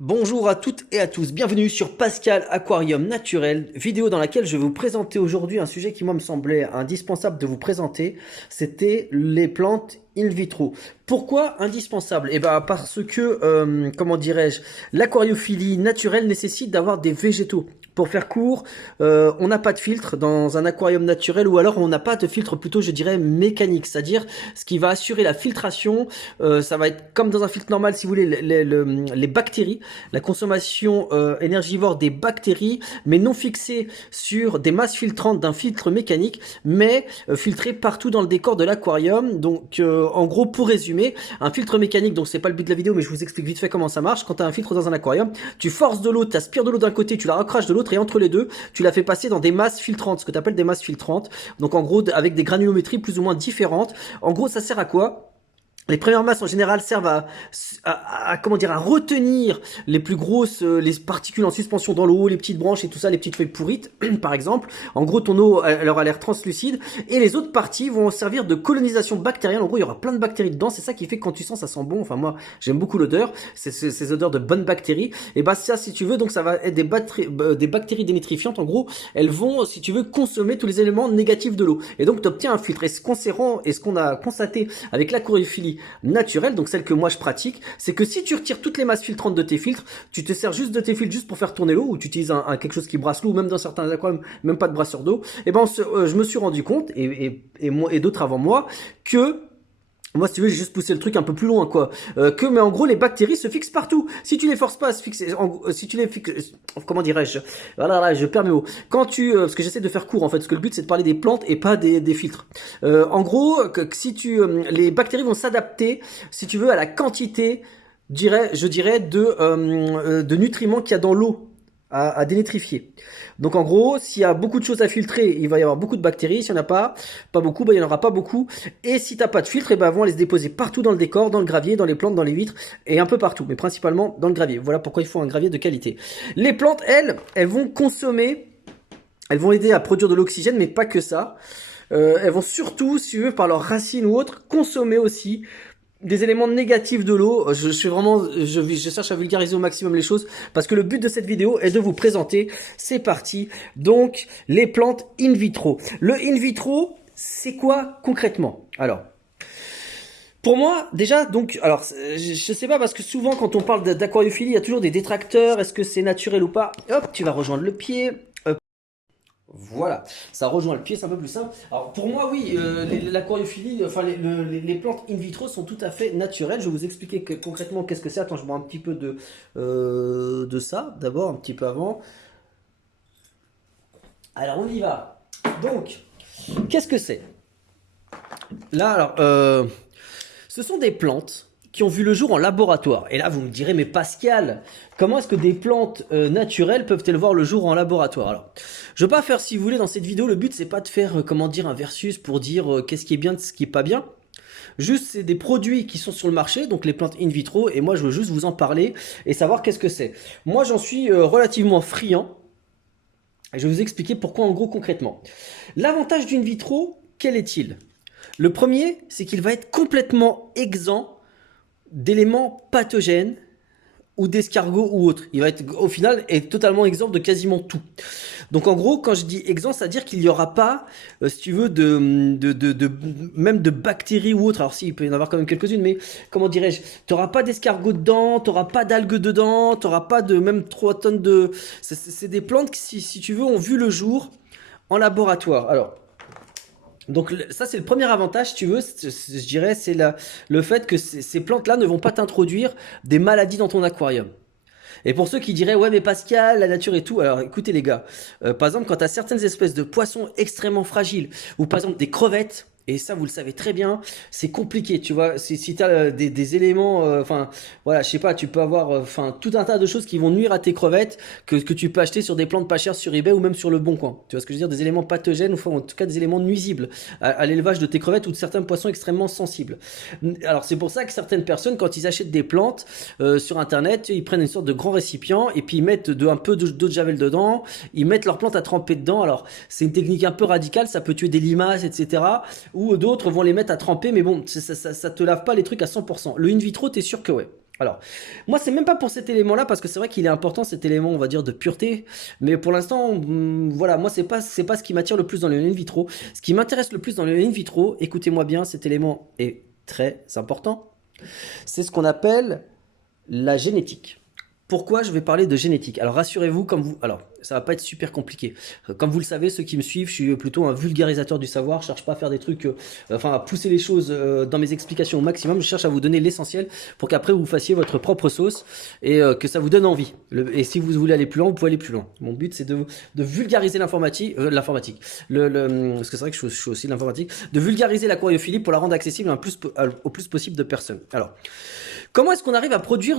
Bonjour à toutes et à tous, bienvenue sur Pascal Aquarium Naturel, vidéo dans laquelle je vais vous présenter aujourd'hui un sujet qui moi me semblait indispensable de vous présenter, c'était les plantes in vitro. Pourquoi indispensable? Eh ben parce que, comment dirais-je, l'aquariophilie naturelle nécessite d'avoir des végétaux. Pour faire court, on n'a pas de filtre dans un aquarium naturel ou alors on n'a pas de filtre plutôt je dirais mécanique, c'est-à-dire ce qui va assurer la filtration, ça va être comme dans un filtre normal si vous voulez, les bactéries, la consommation énergivore des bactéries, mais non fixée sur des masses filtrantes d'un filtre mécanique, mais filtrée partout dans le décor de l'aquarium. Donc en gros, pour résumer, un filtre mécanique, donc c'est pas le but de la vidéo, mais je vous explique vite fait comment ça marche. Quand tu as un filtre dans un aquarium, tu forces de l'eau, tu aspires de l'eau d'un côté, tu la recraches de l'autre, et entre les deux, tu la fais passer dans des masses filtrantes, ce que tu appelles des masses filtrantes. Donc en gros, avec des granulométries plus ou moins différentes. En gros, ça sert à quoi? Les premières masses en général servent comment dire, à retenir les plus grosses les particules en suspension dans l'eau, les petites branches et tout ça, les petites feuilles pourrites par exemple. En gros, ton eau alors a l'air translucide et les autres parties vont servir de colonisation bactérienne. En gros, il y aura plein de bactéries dedans, c'est ça qui fait que quand tu sens ça sent bon. Enfin moi, j'aime beaucoup l'odeur, ces odeurs de bonnes bactéries. Et bah ça si tu veux, donc ça va être des bactéries dénitrifiantes. En gros, elles vont si tu veux consommer tous les éléments négatifs de l'eau. Et donc tu obtiens un filtre. Et ce qu'on a constaté avec l'aquariophilie naturelle, donc celle que moi je pratique, c'est que si tu retires toutes les masses filtrantes de tes filtres, tu te sers juste de tes filtres juste pour faire tourner l'eau, ou tu utilises quelque chose qui brasse l'eau, ou même dans certains aquariums, même pas de brasseur d'eau, et ben je me suis rendu compte, et d'autres avant moi, que moi, si tu veux, j'ai juste poussé le truc un peu plus loin, quoi. Mais en gros, les bactéries se fixent partout. Si tu les forces pas à se fixer, si tu les fixes, comment dirais-je? Voilà, là, je perds mes mots. Parce que j'essaie de faire court, en fait, parce que le but, c'est de parler des plantes et pas des filtres. En gros, si les bactéries vont s'adapter, si tu veux, à la quantité, je dirais, de nutriments qu'il y a dans l'eau à dénitrifier. Donc en gros, s'il y a beaucoup de choses à filtrer, il va y avoir beaucoup de bactéries. S'il n'y en a pas beaucoup, bah, il n'y en aura pas beaucoup. Et si t'as pas de filtre, et ben, vont aller se déposer partout dans le décor, dans le gravier, dans les plantes, dans les vitres, et un peu partout, mais principalement dans le gravier. Voilà pourquoi il faut un gravier de qualité. Les plantes, elles vont consommer, elles vont aider à produire de l'oxygène, mais pas que ça. Elles vont surtout, si tu veux, par leurs racines ou autres, consommer aussi des éléments négatifs de l'eau. Je cherche à vulgariser au maximum les choses parce que le but de cette vidéo est de vous présenter. C'est parti. Donc, les plantes in vitro. Le in vitro, c'est quoi concrètement? Alors, pour moi, déjà, donc, alors, je sais pas parce que souvent quand on parle d'aquariophilie, il y a toujours des détracteurs. Est-ce que c'est naturel ou pas? Hop, tu vas rejoindre le pied. Voilà, ça rejoint le pied, c'est un peu plus simple. Alors pour moi, oui, l'aquariophilie, enfin les plantes in vitro sont tout à fait naturelles. Je vais vous expliquer concrètement qu'est-ce que c'est. Attends, je bois un petit peu de ça, d'abord, un petit peu avant. Alors on y va. Donc, qu'est-ce que c'est? Là, alors, ce sont des plantes qui ont vu le jour en laboratoire. Et là, vous me direz, mais Pascal, comment est-ce que des plantes naturelles peuvent-elles voir le jour en laboratoire? Alors, je vais pas faire, si vous voulez, dans cette vidéo, le but, c'est pas de faire, comment dire, un versus pour dire qu'est-ce qui est bien, ce qui est pas bien. Juste, c'est des produits qui sont sur le marché, donc les plantes in vitro, et moi, je veux juste vous en parler et savoir qu'est-ce que c'est. Moi, j'en suis relativement friand, et je vais vous expliquer pourquoi, en gros, concrètement. L'avantage d'une vitro, quel est-il? Le premier, c'est qu'il va être complètement exempt d'éléments pathogènes ou d'escargots ou autres. Il va être au final est totalement exempt de quasiment tout. Donc en gros, quand je dis exempt, c'est-à-dire qu'il n'y aura pas, si tu veux, même de bactéries ou autres. Alors si, il peut y en avoir quand même quelques-unes, mais comment dirais-je, tu n'auras pas d'escargots dedans, tu n'auras pas d'algues dedans, tu n'auras pas de même 3 tonnes de... C'est des plantes qui, si tu veux, ont vu le jour en laboratoire. Alors, donc ça c'est le premier avantage, si tu veux, je dirais, c'est le fait que ces plantes-là ne vont pas t'introduire des maladies dans ton aquarium. Et pour ceux qui diraient, ouais mais Pascal, la nature et tout, alors écoutez les gars, par exemple quand tu as certaines espèces de poissons extrêmement fragiles, ou par exemple des crevettes, et ça vous le savez très bien, c'est compliqué, tu vois, si tu as des éléments, enfin voilà, je sais pas, tu peux avoir tout un tas de choses qui vont nuire à tes crevettes, que tu peux acheter sur des plantes pas chères sur eBay ou même sur le bon coin. Tu vois ce que je veux dire, des éléments pathogènes, ou en tout cas des éléments nuisibles à l'élevage de tes crevettes ou de certains poissons extrêmement sensibles. Alors c'est pour ça que certaines personnes, quand ils achètent des plantes sur internet, ils prennent une sorte de grand récipient et puis ils mettent un peu d'eau de javel dedans, ils mettent leurs plantes à tremper dedans. Alors c'est une technique un peu radicale, ça peut tuer des limaces, etc. Ou d'autres vont les mettre à tremper, mais bon, ça te lave pas les trucs à 100%. Le in vitro, t'es sûr que ouais. Alors, moi, c'est même pas pour cet élément-là, parce que c'est vrai qu'il est important, cet élément, on va dire, de pureté. Mais pour l'instant, voilà, moi, c'est pas ce qui m'attire le plus dans le in vitro. Ce qui m'intéresse le plus dans le in vitro, écoutez-moi bien, cet élément est très important. C'est ce qu'on appelle la génétique. Pourquoi je vais parler de génétique? Alors rassurez-vous, alors ça va pas être super compliqué. Comme vous le savez, ceux qui me suivent, je suis plutôt un vulgarisateur du savoir. Je cherche pas à faire des trucs, enfin à pousser les choses dans mes explications au maximum. Je cherche à vous donner l'essentiel pour qu'après vous fassiez votre propre sauce et que ça vous donne envie. Et si vous voulez aller plus loin, vous pouvez aller plus loin. Mon but c'est de vulgariser l'informatique, parce que c'est vrai que je suis aussi de l'informatique, de vulgariser l'aquariophilie pour la rendre accessible au plus possible de personnes. Alors, comment est-ce qu'on arrive à produire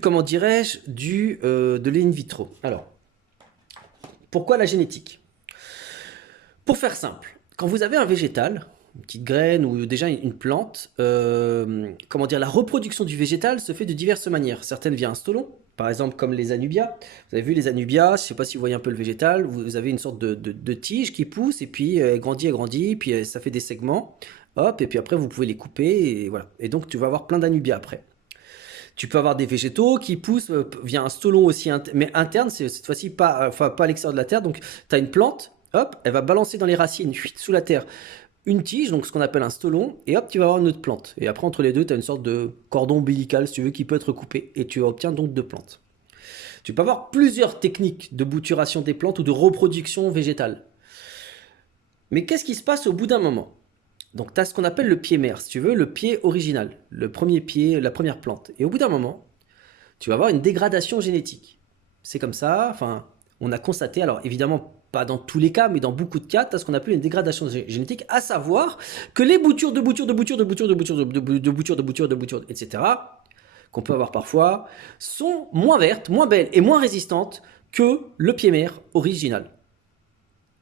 comment dirais-je, de l'in vitro? Alors, pourquoi la génétique? Pour faire simple, quand vous avez un végétal, une petite graine ou déjà une plante, comment dire, la reproduction du végétal se fait de diverses manières. Certaines via un stolon, par exemple comme les anubias. Vous avez vu les anubias, je ne sais pas si vous voyez un peu le végétal, vous avez une sorte de tige qui pousse et puis elle grandit, puis ça fait des segments, hop, et puis après vous pouvez les couper et voilà. Et donc tu vas avoir plein d'anubias après. Tu peux avoir des végétaux qui poussent via un stolon aussi, mais interne, cette fois-ci pas à l'extérieur de la terre. Donc tu as une plante, hop, elle va balancer dans les racines, sous la terre, une tige, donc ce qu'on appelle un stolon, et hop, tu vas avoir une autre plante. Et après, entre les deux, tu as une sorte de cordon ombilical, si tu veux, qui peut être coupé, et tu obtiens donc deux plantes. Tu peux avoir plusieurs techniques de bouturation des plantes ou de reproduction végétale. Mais qu'est-ce qui se passe au bout d'un moment? Donc tu as ce qu'on appelle le pied mère, si tu veux, le pied original, le premier pied, la première plante. Et au bout d'un moment, tu vas avoir une dégradation génétique. C'est comme ça, enfin, on a constaté, alors évidemment pas dans tous les cas, mais dans beaucoup de cas, tu as ce qu'on appelle une dégradation génétique, à savoir que les boutures, etc., qu'on peut avoir parfois, sont moins vertes, moins belles et moins résistantes que le pied mère original.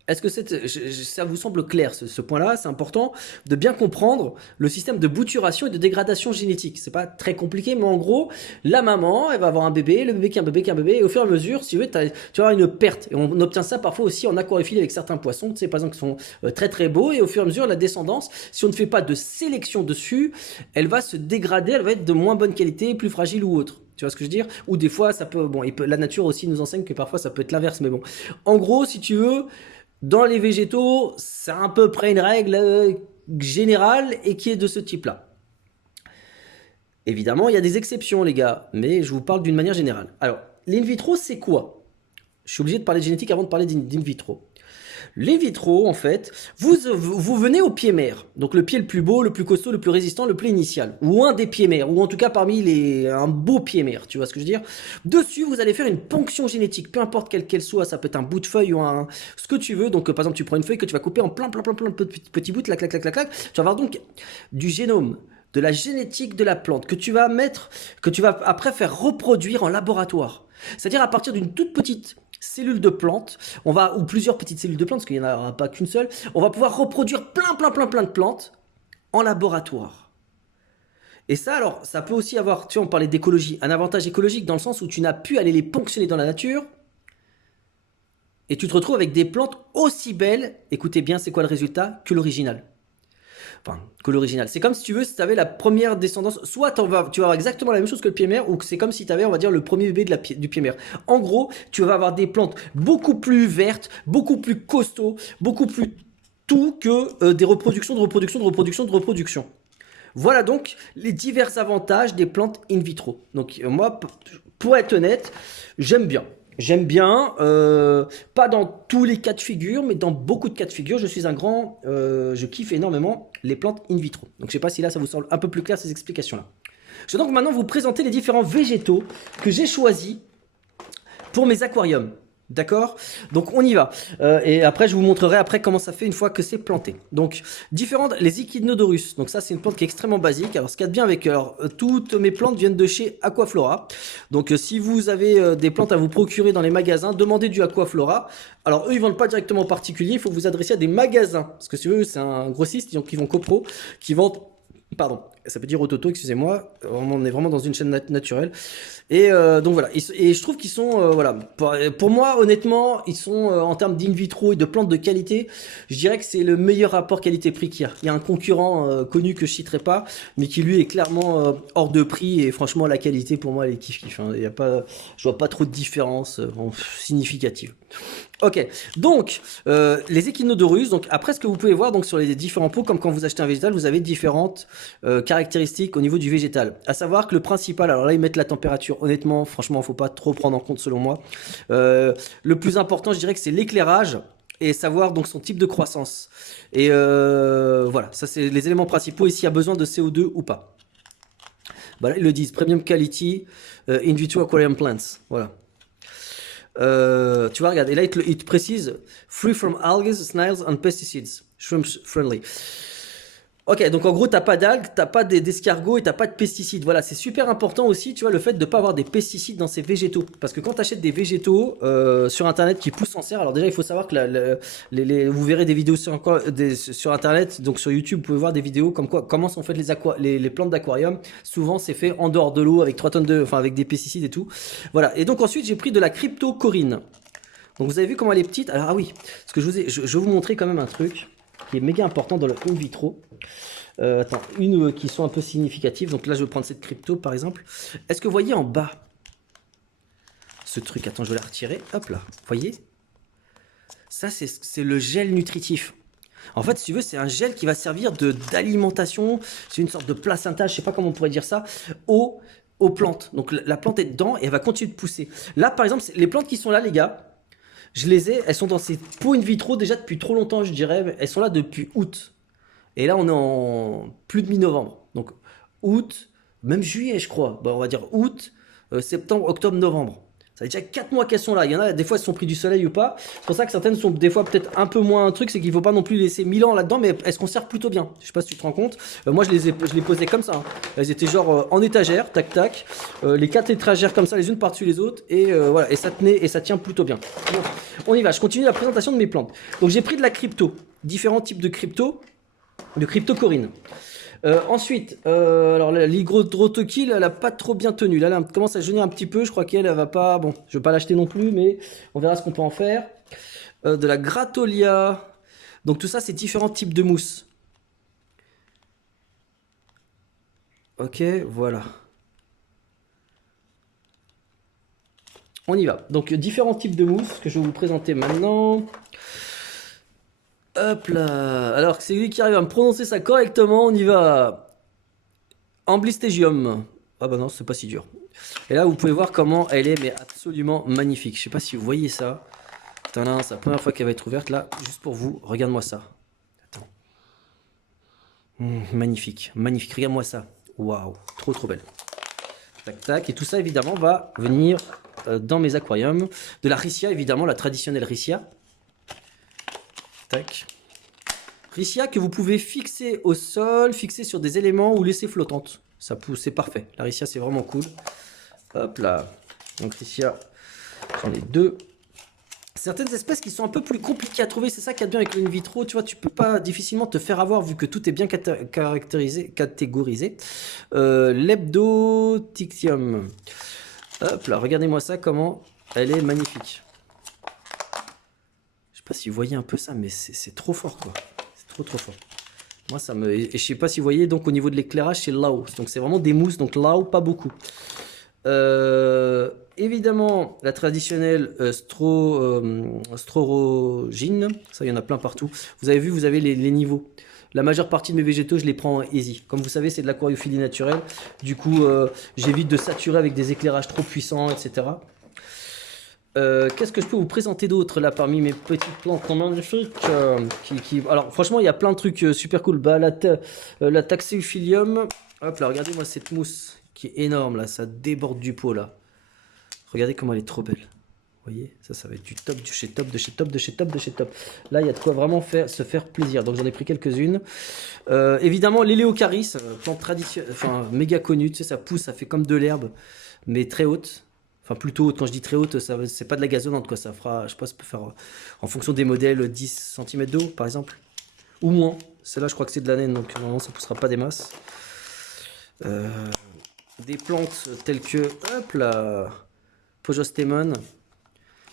Est-ce que ça vous semble clair ce point-là? C'est important de bien comprendre le système de bouturation et de dégradation génétique. C'est pas très compliqué, mais en gros, la maman, elle va avoir un bébé, le bébé qui a un bébé qui a un bébé, et au fur et à mesure, si tu veux, tu vas avoir une perte. Et on obtient ça parfois aussi en aquariophilie avec certains poissons, tu sais, par exemple, qui sont très très beaux, et au fur et à mesure, la descendance, si on ne fait pas de sélection dessus, elle va se dégrader, elle va être de moins bonne qualité, plus fragile ou autre. Tu vois ce que je veux dire? Ou des fois, ça peut, bon, la nature aussi nous enseigne que parfois ça peut être l'inverse, mais bon. En gros, si tu veux, dans les végétaux, c'est à peu près une règle générale et qui est de ce type-là. Évidemment, il y a des exceptions, les gars, mais je vous parle d'une manière générale. Alors, l'in vitro, c'est quoi? Je suis obligé de parler de génétique avant de parler d'in vitro. Les vitraux, en fait, vous venez au pied mère. Donc le pied le plus beau, le plus costaud, le plus résistant, le plus initial. Ou un des pieds mères, ou en tout cas parmi un beau pied mère, tu vois ce que je veux dire? Dessus, vous allez faire une ponction génétique, peu importe quelle qu'elle soit, ça peut être un bout de feuille ou ce que tu veux. Donc par exemple, tu prends une feuille que tu vas couper en plein de petits bouts, clac, clac, clac, clac, clac. Tu vas avoir donc du génome, de la génétique de la plante que tu vas après faire reproduire en laboratoire. C'est-à-dire à partir d'une toute petite cellule de plante, ou plusieurs petites cellules de plantes, parce qu'il n'y en aura pas qu'une seule, on va pouvoir reproduire plein de plantes en laboratoire. Et ça, alors, ça peut aussi avoir, tu vois, on parlait d'écologie, un avantage écologique dans le sens où tu n'as pu aller les ponctionner dans la nature, et tu te retrouves avec des plantes aussi belles, écoutez bien, c'est quoi le résultat, que l'original. Enfin, que l'original. C'est comme si tu veux, si tu avais la première descendance, soit tu vas avoir exactement la même chose que le pied mère, ou c'est comme si tu avais, on va dire, le premier bébé du pied mère. En gros, tu vas avoir des plantes beaucoup plus vertes, beaucoup plus costauds, beaucoup plus tout que des reproductions de reproduction. Voilà donc les divers avantages des plantes in vitro. Donc moi, pour être honnête, j'aime bien. J'aime bien, pas dans tous les cas de figure, mais dans beaucoup de cas de figure, je kiffe énormément les plantes in vitro. Donc je sais pas si là ça vous semble un peu plus clair ces explications-là. Je vais donc maintenant vous présenter les différents végétaux que j'ai choisis pour mes aquariums. D'accord? Donc on y va. Et après je vous montrerai après comment ça fait une fois que c'est planté. Donc les Echinodorus. Donc ça c'est une plante qui est extrêmement basique. Alors ce qu'il y a de bien avec toutes mes plantes viennent de chez Aquaflora. Donc si vous avez des plantes à vous procurer dans les magasins, demandez du Aquaflora. Alors eux ils vendent pas directement aux particuliers, il faut vous adresser à des magasins. Parce que si eux c'est un grossiste, donc ils vont copro, qui vendent Ça veut dire Ototo, excusez-moi. On est vraiment dans une chaîne naturelle. Et donc voilà. Et je trouve qu'ils sont, voilà. Pour moi, honnêtement, ils sont en termes d'in vitro et de plantes de qualité. Je dirais que c'est le meilleur rapport qualité-prix qu'il y a. Il y a un concurrent connu que je citerai pas, mais qui lui est clairement hors de prix. Et franchement, la qualité pour moi, elle est kiff-kiff. Hein. Il y a pas, je vois pas trop de différence significative. Ok, donc les échinodorus, donc après ce que vous pouvez voir donc sur les différents pots, comme quand vous achetez un végétal, vous avez différentes caractéristiques au niveau du végétal. À savoir que le principal, alors là ils mettent la température, honnêtement, franchement, faut pas trop prendre en compte selon moi. Le plus important, je dirais que c'est l'éclairage et savoir donc son type de croissance. Et voilà, ça c'est les éléments principaux et s'il y a besoin de CO2 ou pas. Bah là, ils le disent, Premium Quality In Vitro Aquarium Plants, voilà. Tu vois, regarde, et là il te précise free from algae, snails and pesticides, shrimp friendly. Ok, donc en gros, t'as pas d'algues, t'as pas d'escargots et t'as pas de pesticides. Voilà, c'est super important aussi, tu vois, le fait de pas avoir des pesticides dans ces végétaux. Parce que quand t'achètes des végétaux sur internet qui poussent en serre, alors déjà il faut savoir que vous verrez des vidéos sur internet, donc sur YouTube, vous pouvez voir des vidéos comme quoi, comment sont faites les plantes d'aquarium. Souvent, c'est fait en dehors de l'eau avec 3 tonnes enfin avec des pesticides et tout. Voilà, et donc ensuite, j'ai pris de la cryptocorine. Donc vous avez vu comment elle est petite. Alors ah oui, parce que je vais vous montrer quand même un truc qui est méga important dans le in vitro. Attends, une qui sont un peu significatives. Donc là, je vais prendre cette crypto par exemple. Est-ce que vous voyez en bas ce truc? Attends, je vais la retirer. Hop là, vous voyez? Ça, c'est le gel nutritif. En fait, si tu veux, c'est un gel qui va servir d'alimentation. C'est une sorte de placenta, je sais pas comment on pourrait dire ça, aux plantes. Donc la plante est dedans et elle va continuer de pousser. Là, par exemple, les plantes qui sont là, les gars, elles sont dans ces pots in vitro déjà depuis trop longtemps, je dirais. Elles sont là depuis août. Et là, on est en plus de mi-novembre. Donc, août, même juillet, je crois. Bon, on va dire août, septembre, octobre, novembre. Ça fait déjà 4 mois qu'elles sont là. Il y en a, des fois, elles sont prises du soleil ou pas. C'est pour ça que certaines sont des fois peut-être un peu moins un truc. C'est qu'il ne faut pas non plus laisser 1000 ans là-dedans, mais elles se conservent plutôt bien. Je sais pas si tu te rends compte. Moi, je les posais comme ça. Hein. Elles étaient genre en étagère, tac, tac. Les 4 étagères comme ça, les unes par-dessus les autres. Et voilà, et ça tenait et ça tient plutôt bien. Bon, on y va. Je continue la présentation de mes plantes. Donc, j'ai pris de la crypto. Différents types de cryptocorine. Ensuite, alors l'hydrotoquil, elle a pas trop bien tenu. Là, elle commence à jaunir un petit peu. Je crois qu'elle va pas. Bon, je vais pas l'acheter non plus, mais on verra ce qu'on peut en faire. De la gratolia. Donc tout ça, c'est différents types de mousse. Ok, voilà. On y va. Donc différents types de mousse que je vais vous présenter maintenant. Hop là. Alors c'est lui qui arrive à me prononcer ça correctement. On y va. Amblystygium. Ah bah non, c'est pas si dur. Et là, vous pouvez voir comment elle est, mais absolument magnifique. Je sais pas si vous voyez ça. Tadam, c'est la première fois qu'elle va être ouverte. Là, juste pour vous, regarde-moi ça. Attends. Magnifique, magnifique. Regarde-moi ça. Waouh, trop trop belle. Tac tac. Et tout ça, évidemment, va venir dans mes aquariums. De la Riccia, évidemment, la traditionnelle Riccia. Tac. Riccia que vous pouvez fixer au sol, fixer sur des éléments ou laisser flottante. Ça pousse, c'est parfait. La Riccia, c'est vraiment cool. Hop là. Donc Riccia, j'en ai 2. Certaines espèces qui sont un peu plus compliquées à trouver, c'est ça qu'il y a de bien avec le in vitro. Tu vois, tu peux pas difficilement te faire avoir vu que tout est bien catégorisé. Leptotixium. Hop là, regardez-moi ça, comment elle est magnifique. Je sais pas si vous voyez un peu ça, mais c'est trop fort quoi. Trop fort. Moi ça me... Et je sais pas si vous voyez, donc au niveau de l'éclairage c'est Lao. Donc c'est vraiment des mousses, donc Lao pas beaucoup. Évidemment la traditionnelle strorogine. Ça il y en a plein partout. Vous avez vu, vous avez les niveaux. La majeure partie de mes végétaux je les prends en easy. Comme vous savez c'est de l'aquariophilie naturelle. Du coup j'évite de saturer avec des éclairages trop puissants, etc. Qu'est-ce que je peux vous présenter d'autre là parmi mes petites plantes magnifiques Alors franchement il y a plein de trucs super cool. Bah, la Taxéophilium. Hop là, regardez-moi cette mousse qui est énorme là, ça déborde du pot là. Regardez comment elle est trop belle. Vous voyez, ça va être du top, du chez top, de chez top, de chez top, de chez top. Là il y a de quoi vraiment se faire plaisir. Donc j'en ai pris quelques-unes. Évidemment l'Éléocaris, plante traditionnelle, enfin méga connue, tu sais ça pousse, ça fait comme de l'herbe, mais très haute. Enfin, plutôt haute, quand je dis très haute, c'est pas de la gazonnante, quoi. Ça fera, je sais pas, ça peut faire, en fonction des modèles, 10 cm d'eau, par exemple. Ou moins. Celle-là, je crois que c'est de la naine, donc normalement, ça poussera pas des masses. Euh, des plantes telles que, hop là, Pojostemon.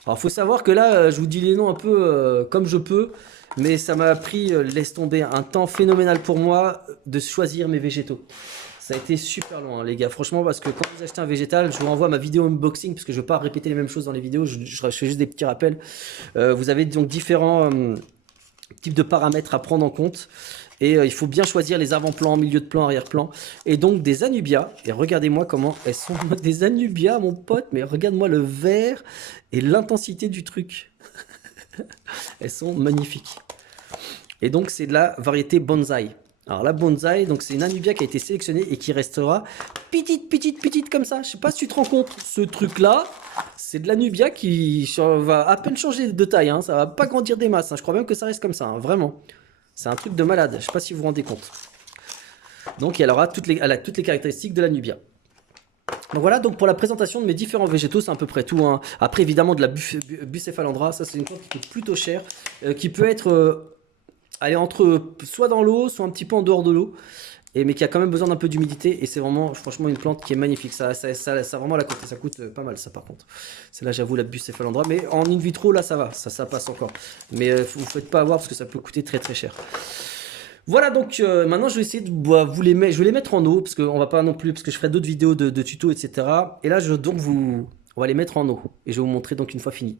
Alors, faut savoir que là, je vous dis les noms un peu comme je peux, mais ça m'a pris, laisse tomber, un temps phénoménal pour moi de choisir mes végétaux. Ça a été super long, hein, les gars, franchement, parce que quand vous achetez un végétal, je vous renvoie à ma vidéo unboxing, parce que je ne veux pas répéter les mêmes choses dans les vidéos, je fais juste des petits rappels. Vous avez donc différents types de paramètres à prendre en compte. Et il faut bien choisir les avant-plans, milieu de plan, arrière-plan. Et donc des anubias. Et regardez-moi comment elles sont. Des anubias, mon pote. Mais regarde-moi le vert et l'intensité du truc. Elles sont magnifiques. Et donc c'est de la variété bonsaï. Alors la bonsaï, donc c'est une anubia qui a été sélectionnée et qui restera petite comme ça. Je sais pas si tu te rends compte. Ce truc-là, c'est de l'anubia qui va à peine changer de taille. Hein. Ça va pas grandir des masses. Hein. Je crois même que ça reste comme ça. Hein. Vraiment. C'est un truc de malade, je ne sais pas si vous vous rendez compte. Donc elle a toutes les caractéristiques de la Nubia. Donc voilà, donc pour la présentation de mes différents végétaux, c'est à peu près tout. Hein. Après évidemment de la Bucephalandra, ça c'est une plante qui coûte plutôt cher, qui peut être entre soit dans l'eau, soit un petit peu en dehors de l'eau. Mais qui a quand même besoin d'un peu d'humidité, et c'est vraiment, franchement, une plante qui est magnifique. Ça vraiment la coûte, ça coûte pas mal, ça par contre. C'est là, j'avoue, la Bucephalandra, mais en in vitro, là, ça va, ça passe encore. Mais vous ne faites pas avoir parce que ça peut coûter très cher. Voilà, donc maintenant, je vais essayer de je vais les mettre en eau, parce qu'on va pas non plus, parce que je ferai d'autres vidéos de tutos, etc. Et là, on va les mettre en eau, et je vais vous montrer donc une fois fini.